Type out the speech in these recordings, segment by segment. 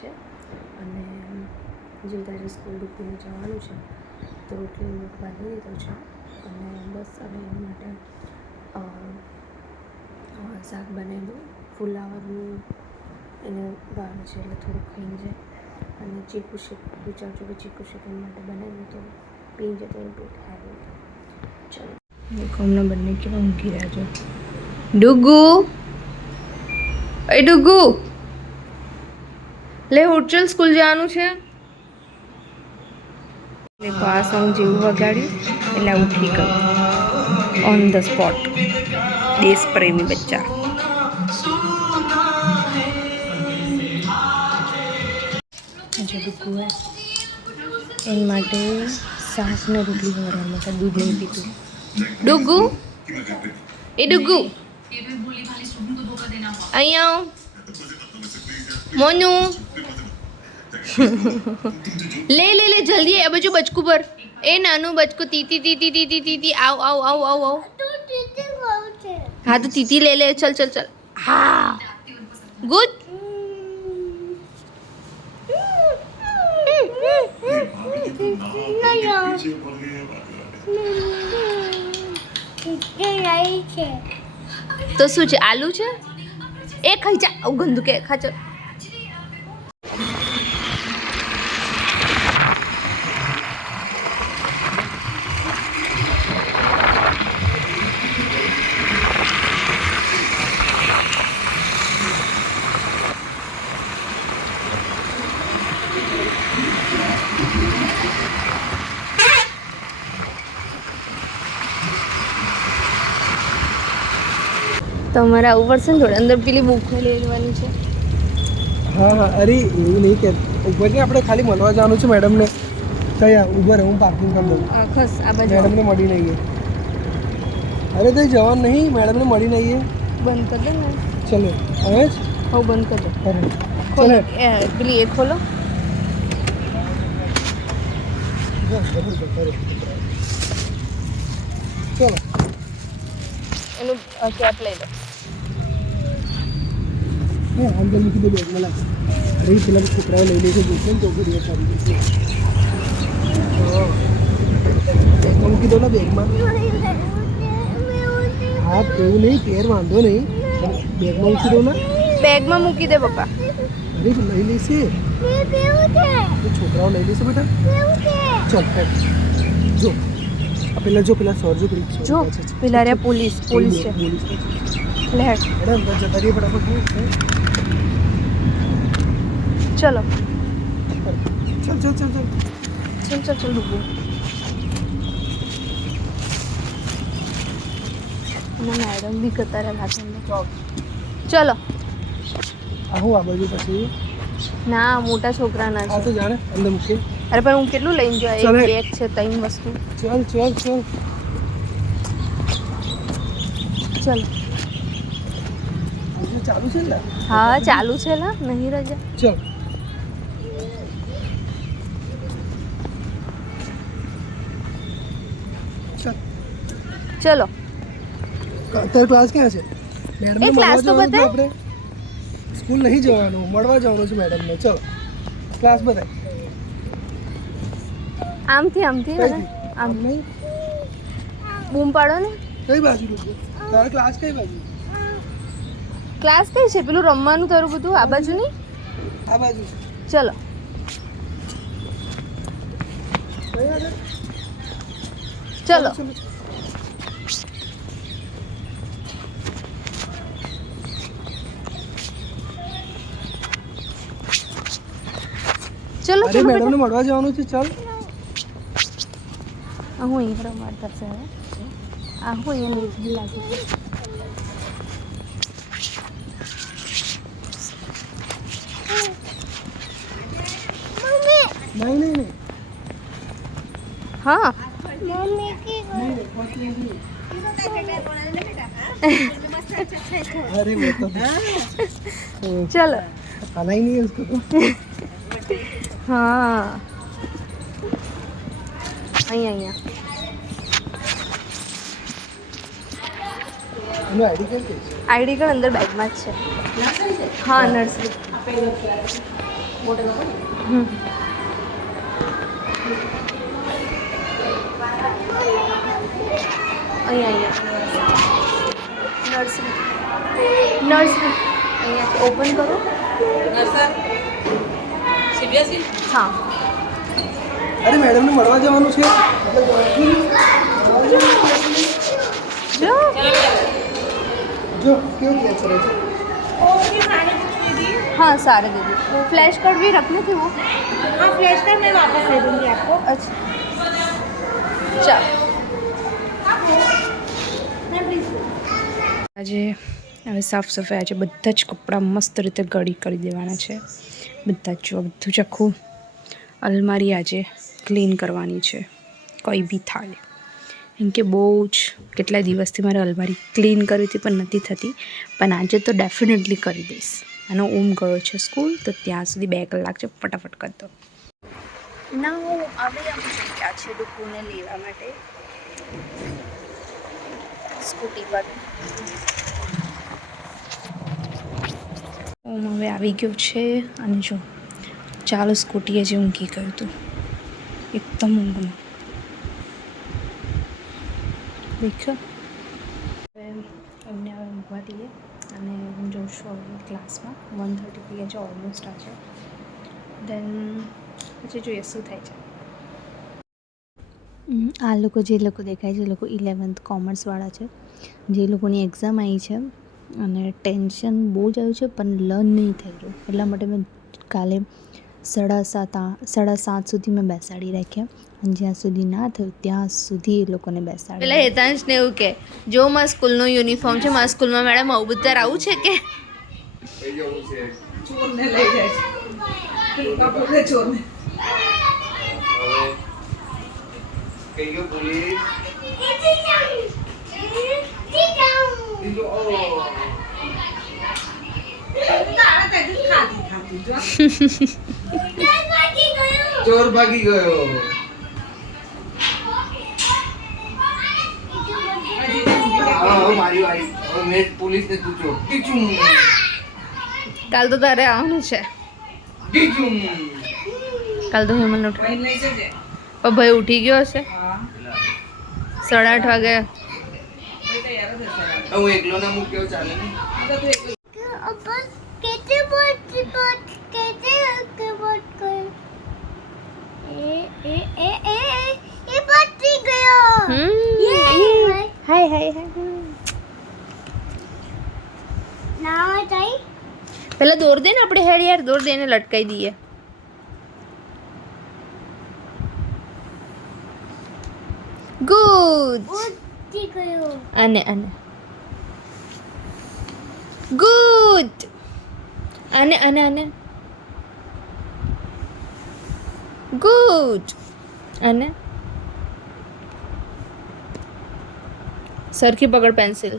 છે અને જે તારે સ્કૂલ ડૂબીને જવાનું છે તો રોટલી લોટ બાંધી દીધો છે અને બસ હવે એના માટે શાક બનાવી દઉં. ફુલાવરનું એને ભાવે છે એટલે થોડું ખાઈને જાય અને ચીકુ શેક વિચારું છું કે ચીકુ શેક એના માટે બનાવી તો પી જાય તો એનું પેટ ખાઈ ચાલો દેખો હમણાં બંને કેવા ઊંઘી રહ્યા છો. ડુગુ એ ડુગુ લે ઉઠ ચલ સ્કૂલ જવાનું છે. દેખો આ સોંગ જેવું વગાડ્યું એટલે ઉઠી ગયું ઓન ધ સ્પોટ. દેશ પ્રેમી બચ્ચા. જે ડુગુ હોય એના માટે શાક ને રોટલી ખવડાવવા માટે દૂધ નહીં પીતું. ડુગુ એ ડુગુ અહીંયા મોનુ લે લે લે જલ્દી આ બાજુ બચકું પર. એ નાનું બચકું તીતી તીતી તીતી તીતી આવ આવ આવ આવ આવ. હા તો તીતી લે લે ચલ ચલ ચલ. હા ગુડ. તો શું છે આલુ છે એ ખાઈ જા. આવું ગંદુ કે ખા ચલ. તમારે આવું પડશે ને થોડે અંદર પેલી બુક લઈ લેવાની છે. હા હા અરે એવું નહીં કે ઉપર ને આપણે ખાલી મળવા જવાનું છે મેડમને. કયા ઉભર હું પાર્કિંગ કરી દઉં. ખસ આ બાજુ મેડમને મળી નહીં. અરે તો જવાનું નહીં મેડમને મળી નહીં. બંધ કરી દે ને. ચલો હવે જ હો બંધ કરી દે. ચલો પેલી એ ખોલો. ચલો એનું કેપ લઈ લો. હા અંદર મૂકી દે બેગમાં લાગ. અરે પેલા છોકરાઓ લઈ લેશે જોશે ને તો ઘડી સારી જશે. બેગમાં મૂકી દો ને બેગમાં. હા એવું નહીં પેર વાંધો નહીં બેગમાં મૂકી દો ને. બેગમાં મૂકી દે પપ્પા. અરે લઈ લેશે છોકરાઓ લઈ લેશે બેટા. ચાલ જો પેલા જો પેલા સર જો પેલી જો પેલા રે પોલીસ છે. લે અરે અંદર જતા રહીએ ફટાફટ. ચલો ચલ ચલ ચલ ચલ ચલ ચલ ચલ ડૂબો. મેડમ બી કતારા લાગે. ચલો આવું આ બાજુ પછી ના મોટા છોકરાના આ છે. તો જાણે અંદર મૂકી. અરે પણ હું કેટલું લઈને જાય. એક બેગ છે 3 વસ્તુ. ચલ ચલ ચલ ચલો હજુ ચાલુ છે ને. હા ચાલુ છે લા નહીં રજા. ચલ ચલો અત્યારે ક્લાસ ક્યાં છે? મેડમને એ ક્લાસ તો મળવા જવાનું છે બતાય. આપણે. સ્કૂલ નહીં જવાનું મળવા જવાનું છે મેડમને. ચલો ક્લાસ બતાય. આમથી કઈ આમ નહીં બૂમ પાડો ને. કઈ બાજુ લોકો તારો ક્લાસ કઈ બાજુ? ક્લાસ કઈ છે પેલું રમવાનું તારું બધું આ બાજુ નહીં. આ બાજુ ચલો કઈ આગળ? ચલો ચલો અરે ચલો મેડમને મળવા જવાનું છે. ચાલ હું અહીંયા રમાડતા છે હવે. હું અહીંયા નહીં લાગે. નહીં નહીં નહીં હા अरे वो तो चलो खाना ही नहीं है उसको तो हाँ અહીંયા આઈડી કાર્ડ આઈડી કાર્ડ અંદર બેગમાં જ છે. હા નર્સરી બોટલ આપો અહીંયા નર્સરી અહીંયાથી ઓપન કરો. હા અરે મેડમને મળવા જવાનું છે. જો જો કેવું ક્યાં કરે છે. हाँ सारे दे दो. वो फ्लैश कार्ड भी रखने थे वो. हाँ फ्लैश कार्ड मैं वापस दे दूँगी आपको. अच्छा ચાલ. આજે હવે સાફ સફાઈ આજે બધા જ કપડાં મસ્ત રીતે ગળી કરી દેવાના છે. બધા જ જો બધું જ આખું અલમારી આજે ક્લીન કરવાની છે. કંઈ બી થાય એમ કે બહુ જ કેટલા દિવસથી મારે અલમારી ક્લીન કરવી હતી પણ નથી થતી. પણ આજે તો ડેફિનેટલી કરી દઈશ. આનો ઓમ ગયો છે સ્કૂલ તો ત્યાં સુધી 2 કલાક છે. ફટાફટ કરી દો. ના હું હવે અમે જગ્યા છે ડુકુને લેવા માટે સ્કૂટી પર. ઓમ હવે આવી ગયો છે અને જો ચાલો સ્કૂટીએ જે ઊંઘી ગયું હતું એકદમ ઊંઘમાં દેખ્યો. હવે એમને હવે ઊંઘવા દઈએ અને હું જઉં છું હવે ક્લાસમાં. 1:30 પીએ છે ઓલમોસ્ટ આજે. દેન પછી જોઈએ શું થાય છે. આ લોકો જે લોકો દેખાય છે એ લોકો 11th કોમર્સવાળા છે. જે લોકોની એક્ઝામ આવી છે અને ટેન્શન બહુ જ આવ્યું છે પણ લર્ન નહીં થઈ રહ્યું. એટલા માટે મેં કાલે 7:30 સુધી મેં બેસાડી રાખ્યા અને જ્યાં સુધી ના થયું ત્યાં સુધી એ લોકોને બેસાડી. પેલા હેતાંશને એવું કે જો મારા સ્કૂલનો યુનિફોર્મ છે મારા સ્કૂલમાં મેડમ આવું બધું આવું છે કે ચોરને લઈ જાય છે. કપૂરને ચોરને. કઈયો પોલીસ ચોર ભાગી ગયો. મારી વાઈફ મેં પોલીસને પૂછ્યો કાલ તો તારે આવવાનું છે. કાલ તો હેમંત ઉઠ ભાઈ લઈ જજે. પણ ભાઈ ઉઠી ગયો હશે હા 8:30 વાગે. ભાઈ તૈયાર જ હશે. હું એકલો ના મૂક્યો ચાલે ને. આ તો તું એકલી. હાય હાય હાય. પેલા દોર દે ને આપણે હેડ યાર દોર દે ને લટકાઈ દઈએ. ગુડ. આને આને ગુડ. આને આને આને ગુડ. આને સરખી પકડ પેન્સિલ.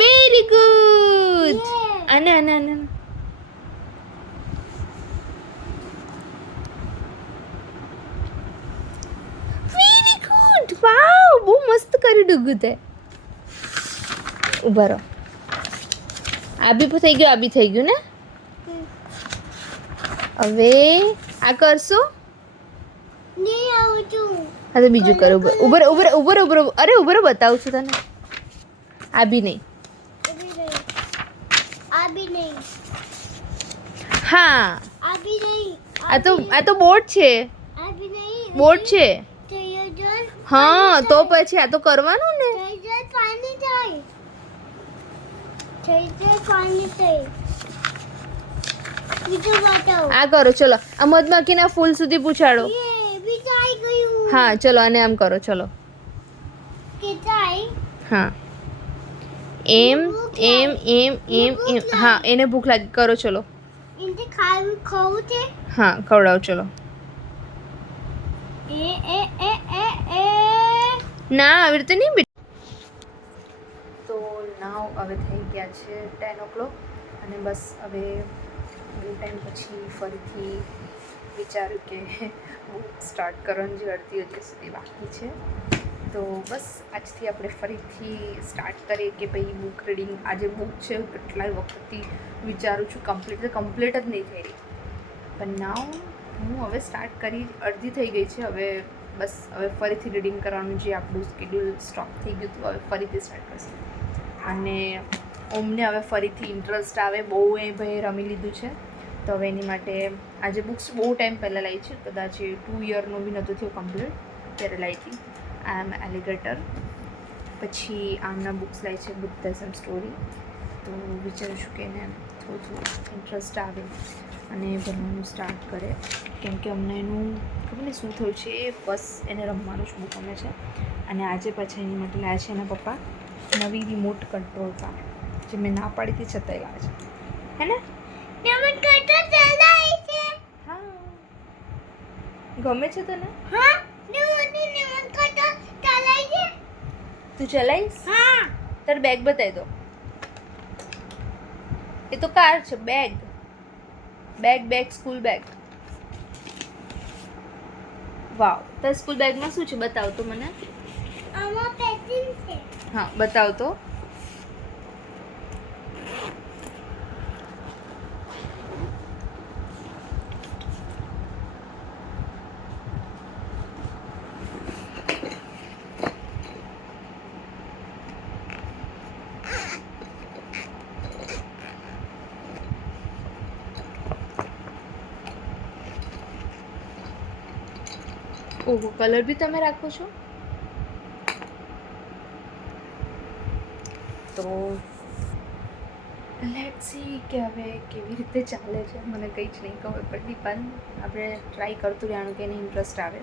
Very good. આને આને આને વેરી ગુડ. વાવ બહુ મસ્ત કર્યું ડુગુ તે. ઉભા રહો. આ બી થઈ ગયું આ બી થઈ ગયું ને. હવે આ કરશો. હા તો બીજું કરો. ઉભર ઉભર ઉભર ઉભર અરે ઉભર બતાવું છું તને. આ બી નહીં. હા આ તો બોર્ડ છે. બોર્ડ છે. હા તો પછી આ તો કરવાનું ને. આ કરો ચલો. આ મધમાખીના ફૂલ સુધી પૂછાડો. હા ચલો આને આમ કરો ચલો. હા એમ એમ એમ એમ એમ. હા એને ભૂખ લાગી કરો ચલો. હા ખવડાવો ચલો. ના આવી રીતે નહીં. તો નાવ હવે થઈ ગયા છે 10 o'clock અને બસ હવે બહુ ટાઈમ પછી ફરીથી વિચાર્યું કે બુક સ્ટાર્ટ કરવાની જે અડધી સુધી બાકી છે તો બસ આજથી આપણે ફરીથી સ્ટાર્ટ કરીએ કે ભાઈ બુક રીડિંગ. આજે બુક છે કેટલાય વખતથી વિચારું છું કમ્પ્લીટ જ નહીં થઈ રહી, પણ નાવ હું હવે સ્ટાર્ટ કરી અડધી થઈ ગઈ છે. હવે બસ હવે ફરીથી રીડિંગ કરવાનું જે આપણું સ્કેડ્યુલ સ્ટોપ થઈ ગયું હતું હવે ફરીથી સ્ટાર્ટ કરશું. અને ઓમને હવે ફરીથી ઇન્ટરેસ્ટ આવે, બહુ એ ભાઈ રમી લીધું છે તો હવે એની માટે આજે બુક્સ બહુ ટાઈમ પહેલાં લાવી છે, કદાચ 2 યરનું બી નહોતું થયું કમ્પ્લીટ ત્યારે લાવી હતી. આઈ એમ એલિગેટર. પછી આમના બુક્સ લાવી છે બુદ્ધિઝમ સ્ટોરી. તો વિચારું છું કે એને થોડું ઇન્ટરેસ્ટ આવે અને ભણવાનું સ્ટાર્ટ કરે, કેમ કે અમને એનું ખબર નહીં શું થયું છે, બસ એને રમવાનું જ બહુ ગમે છે. અને આજે પાછા એની માટે લાવ્યા છે એના પપ્પા નવી રિમોટ કંટ્રોલ કાર, જે મેં ના પાડી હતી છતાંય લાવે છે, હે ને? રિમોટ કંટ્રોલ ચલાય છે. હા, ગમે છે તને? હા, રિમોટ કંટ્રોલ ચલાય છે. તું ચલાવીશ? હા. તાર બેગ બતાવી દો. એ તો કાર છે, બેગ બેગ સ્કૂલ બેગ. વાવ, તાર સ્કૂલ બેગમાં શું છે બતાવ તો મને. આમાં પેન્સિલ છે. હા બતાવ તો. ઓહો, કલર બી તમે રાખો છો? તો લેટ્સ સી કે હવે કેવી રીતે ચાલે છે. મને કંઈ જ નહીં ખબર પડતી, પણ આપણે ટ્રાય કરતું રહેવાનું કે એને ઇન્ટરેસ્ટ આવે.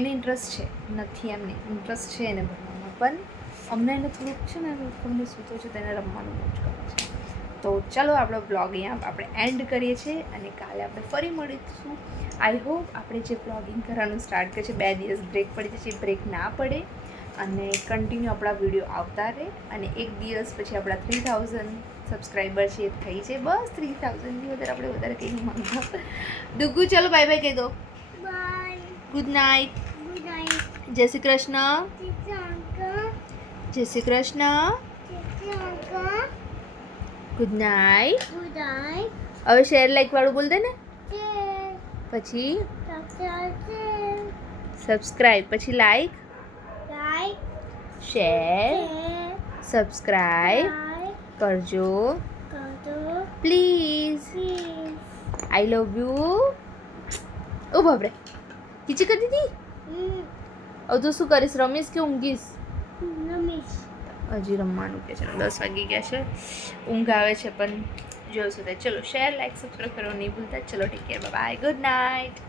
એને ઇન્ટરેસ્ટ છે, નથી એમ નહીં, ઇન્ટરેસ્ટ છે એને ભણવામાં, પણ અમને એને થોડુંક છે ને તમને સૂતો છે તેને રમવાનું બહુ જ ગમે છે. તો ચાલો આપણો બ્લોગ અહીંયા આપણે એન્ડ કરીએ છીએ અને કાલે આપણે ફરી મળીશું. આઈ હોપ આપણે જે બ્લોગિંગ કરવાનું સ્ટાર્ટ કરીએ છીએ 2 દિવસ બ્રેક પડી જશે, બ્રેક ના પડે અને કન્ટિન્યુ આપણા વિડીયો આવતા રહે. અને 1 દિવસ પછી આપણા 3000 સબસ્ક્રાઈબર છે એ થઈ છે. બસ 3000ની વધારે આપણે વધારે કંઈ નહીં માંગતા. દુગુ ચાલો બાય બાય કહી દો. Bye. Good night. Good night. Jai Shri Krishna. ચિત્રાંકન. જય શ્રી કૃષ્ણ. ચિત્રાંકન. Good night. Good night. હવે શેર લાઈક વાળું બોલ દે ને. તે પછી સબસ્ક્રાઇબ. સબસ્ક્રાઈબ, પછી લાઈક, લાઈક. શેર, સબસ્ક્રાઈબ કરજો કરજો please. Please. I love you. ઓ બાપરે, ખીચી કરી દીધી. હવે તું શું કરીશ, રમીશ કે ઊંઘીશ? રમેશ. હજી રમવાનું કે છે, 10 વાગી ગયા છે, ઊંઘ આવે છે પણ જોઈશું. ચલો શેર લાઈક સબસ્ક્રાઈબ કરવાનું નહીં ભૂલતા. ચલો take care, bye, good night.